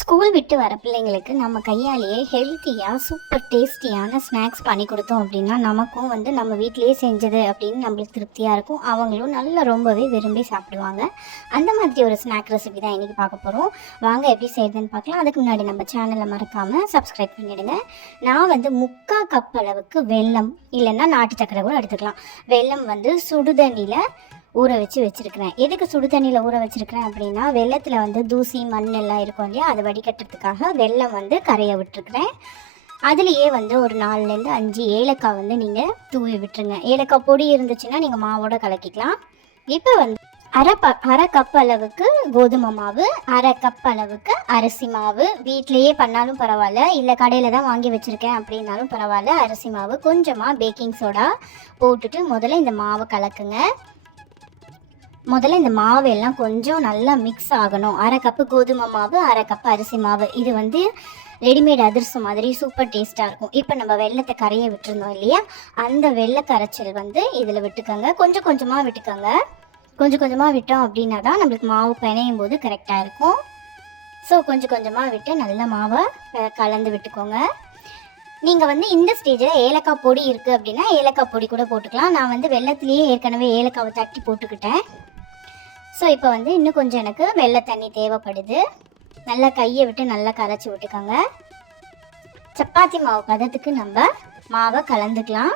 School விட்டு வர பிள்ளைங்களுக்கு நம்ம கையாலேயே ஹெல்த்தியாக சூப்பர் டேஸ்டியான ஸ்நாக்ஸ் பண்ணி கொடுத்தோம் அப்படின்னா நமக்கும் நம்ம வீட்டிலேயே செஞ்சது அப்படின்னு நம்மளுக்கு திருப்தியாக இருக்கும். அவங்களும் நல்லா ரொம்பவே விரும்பி சாப்பிடுவாங்க. அந்த மாதிரி ஒரு ஸ்நாக் ரெசிபி தான் இன்றைக்கி பார்க்க போகிறோம். வாங்க எப்படி செய்யுதுன்னு பார்க்கலாம். அதுக்கு முன்னாடி நம்ம சேனலை மறக்காமல் சப்ஸ்கிரைப் பண்ணிவிடுங்க. நான் 3/4 கப் அளவுக்கு வெல்லம், இல்லைன்னா நாட்டு சக்கரை கூட எடுத்துக்கலாம். வெல்லம் சுடுதண்ணியில் ஊற வச்சுருக்கிறேன். எதுக்கு சுடு தண்ணியில் ஊற வச்சுருக்கிறேன் அப்படின்னா, வெள்ளத்தில் தூசி மண் எல்லாம் இருக்கும் இல்லையா, அதை வடிகட்டுறதுக்காக வெல்லம் கரைய விட்டுருக்குறேன். அதுலேயே ஒரு 4லேருந்து 5 ஏலக்காய் நீங்கள் தூவி விட்டுருங்க. ஏலக்காய் பொடி இருந்துச்சுன்னா நீங்கள் மாவோட கலக்கிக்கலாம். இப்போ அரை கப் அளவுக்கு கோதுமை மாவு, அரை கப் அளவுக்கு அரிசி மாவு, வீட்டிலையே பண்ணாலும் பரவாயில்ல, இல்லை கடையில் தான் வாங்கி வச்சுருக்கேன் அப்படின்னாலும் பரவாயில்ல. அரிசி மாவு, கொஞ்சமாக பேக்கிங் சோடா போட்டுட்டு முதல்ல இந்த மாவை கலக்குங்க. முதல்ல இந்த மாவு எல்லாம் கொஞ்சம் நல்லா மிக்ஸ் ஆகணும். அரை கப்பு கோதுமை மாவு, அரை கப்பு அரிசி மாவு. இது ரெடிமேட் அதிரசம் மாதிரி சூப்பர் டேஸ்ட்டாக இருக்கும். இப்போ நம்ம வெள்ளத்தை கரைய விட்டுருந்தோம் இல்லையா, அந்த வெள்ளை கரைச்சல் இதில் விட்டுக்கோங்க. கொஞ்சம் கொஞ்சமாக விட்டுக்கோங்க. கொஞ்சம் கொஞ்சமாக விட்டோம் அப்படின்னா தான் நம்மளுக்கு மாவு பிணையும் போது கரெக்டாக இருக்கும். ஸோ கொஞ்சம் கொஞ்சமாக விட்டு நல்லா மாவை கலந்து விட்டுக்கோங்க. நீங்கள் இந்த ஸ்டேஜில் ஏலக்காய் பொடி இருக்குது அப்படின்னா ஏலக்காய் பொடி கூட போட்டுக்கலாம். நான் வெள்ளத்துலேயே ஏற்கனவே ஏலக்காவை தட்டி போட்டுக்கிட்டேன். ஸோ இப்போ இன்னும் கொஞ்சம் எனக்கு வெள்ளை தண்ணி தேவைப்படுது. நல்லா கையை விட்டு நல்லா கரைச்சி விட்டுக்கோங்க. சப்பாத்தி மாவு பதத்துக்கு நம்ம மாவை கலந்துக்கலாம்.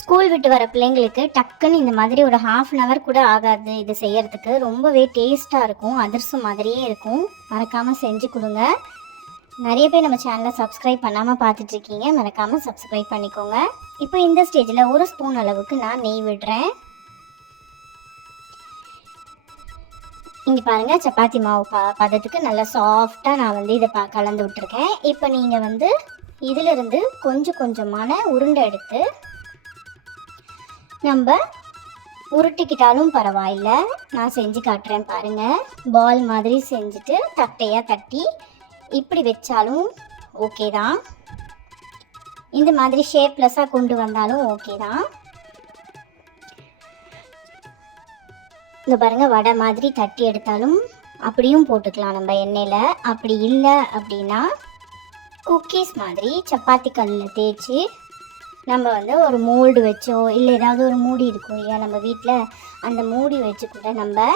ஸ்கூல் விட்டு வர பிள்ளைங்களுக்கு டக்குன்னு இந்த மாதிரி ஒரு 1/2 hour கூட ஆகாது இது செய்யறதுக்கு. ரொம்பவே டேஸ்ட்டாக இருக்கும், அதிரசம் மாதிரியே இருக்கும். மறக்காமல் செஞ்சு கொடுங்க. நிறைய பேர் நம்ம சேனலை சப்ஸ்கிரைப் பண்ணாமல் பார்த்துட்ருக்கீங்க, மறக்காமல் சப்ஸ்கிரைப் பண்ணிக்கோங்க. இப்போ இந்த ஸ்டேஜில் 1 ஸ்பூன் அளவுக்கு நான் நெய் விடுறேன். இங்கே பாருங்கள், சப்பாத்தி மாவு பதத்துக்கு நல்லா சாஃப்டாக நான் இதை கலந்து விட்டுருக்கேன். இப்போ நீங்கள் இதிலிருந்து கொஞ்சம் கொஞ்சமான உருண்டை எடுத்து நம்ம உருட்டிக்கிட்டாலும் பரவாயில்ல. நான் செஞ்சு காட்டுறேன் பாருங்கள். பால் மாதிரி செஞ்சுட்டு தட்டையாக தட்டி இப்படி வச்சாலும் ஓகே தான். இந்த மாதிரி ஷேப்லெஸ்ஸாக கொண்டு வந்தாலும் ஓகே தான். இந்த பாருங்கள், வடை மாதிரி தட்டி எடுத்தாலும் அப்படியும் போட்டுக்கலாம் நம்ம எண்ணெயில். அப்படி இல்லை அப்படின்னா குக்கீஸ் மாதிரி சப்பாத்தி கல்லில் தேய்ச்சி நம்ம ஒரு மோல்டு வச்சோ, இல்லை ஏதாவது ஒரு மூடி இருக்கும் இல்லையா நம்ம வீட்டில், அந்த மூடி வச்சு கூட நம்ம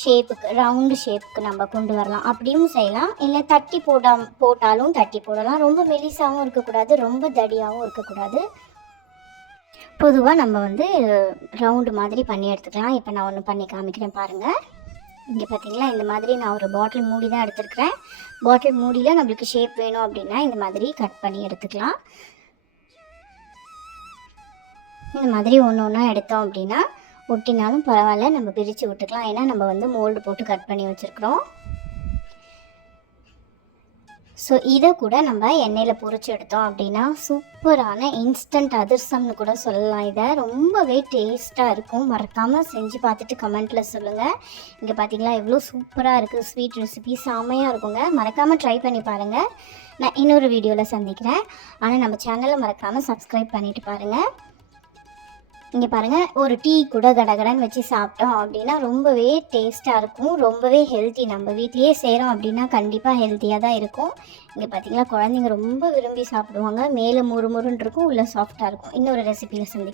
ஷேப்புக்கு, ரவுண்டு ஷேப்புக்கு நம்ம கொண்டு வரலாம். அப்படியும் செய்யலாம். இல்லை தட்டி போட்டாலும் தட்டி போடலாம். ரொம்ப மெலிசாகவும் இருக்கக்கூடாது, ரொம்ப தடியாகவும் இருக்கக்கூடாது. பொதுவாக நம்ம ரவுண்டு மாதிரி பண்ணி எடுத்துக்கலாம். இப்போ நான் ஒன்று பண்ணி காமிக்கிறேன் பாருங்கள். இங்கே பார்த்தீங்களா, இந்த மாதிரி நான் ஒரு பாட்டில் மூடி தான் எடுத்துருக்கிறேன். பாட்டில் மூடியில் நம்மளுக்கு ஷேப் வேணும் அப்படின்னா இந்த மாதிரி கட் பண்ணி எடுத்துக்கலாம். இந்த மாதிரி ஒன்று ஒன்றா எடுத்தோம் அப்படின்னா ஒட்டினாலும் பரவாயில்ல, நம்ம பிரித்து விட்டுக்கலாம். ஏன்னா நம்ம மோல்டு போட்டு கட் பண்ணி வச்சுருக்குறோம். ஸோ இதை கூட நம்ம எண்ணெயில் பொரிச்சு எடுத்தோம் அப்படின்னா சூப்பரான இன்ஸ்டன்ட் அதிரசம்னு கூட சொல்லலாம். இதை ரொம்பவே டேஸ்ட்டாக இருக்கும். மறக்காமல் செஞ்சு பார்த்துட்டு கமெண்ட்டில் சொல்லுங்கள். இங்கே பார்த்தீங்களா எவ்வளோ சூப்பராக இருக்குது. ஸ்வீட் ரெசிபி செம்மையாக இருக்குங்க. மறக்காமல் ட்ரை பண்ணி பாருங்கள். நான் இன்னொரு வீடியோவில் சந்திக்கிறேன். ஆனால் நம்ம சேனலை மறக்காமல் சப்ஸ்கிரைப் பண்ணிவிட்டு பாருங்கள். இங்கே பாருங்கள், ஒரு டீ கூட கடகடன்னு வச்சு சாப்பிட்டோம் அப்படின்னா ரொம்பவே டேஸ்ட்டாக இருக்கும். ரொம்பவே ஹெல்த்தி. நம்ம வீட்லேயே செய்கிறோம் அப்படின்னா கண்டிப்பாக ஹெல்த்தியாக தான் இருக்கும். இங்கே பார்த்தீங்களா, குழந்தைங்க ரொம்ப விரும்பி சாப்பிடுவாங்க. மேலே முறுமுறுன்னு இருக்கும், உள்ள சாஃப்டாக இருக்கும். இன்னொரு ரெசிபியில் சந்திக்கிறேன்.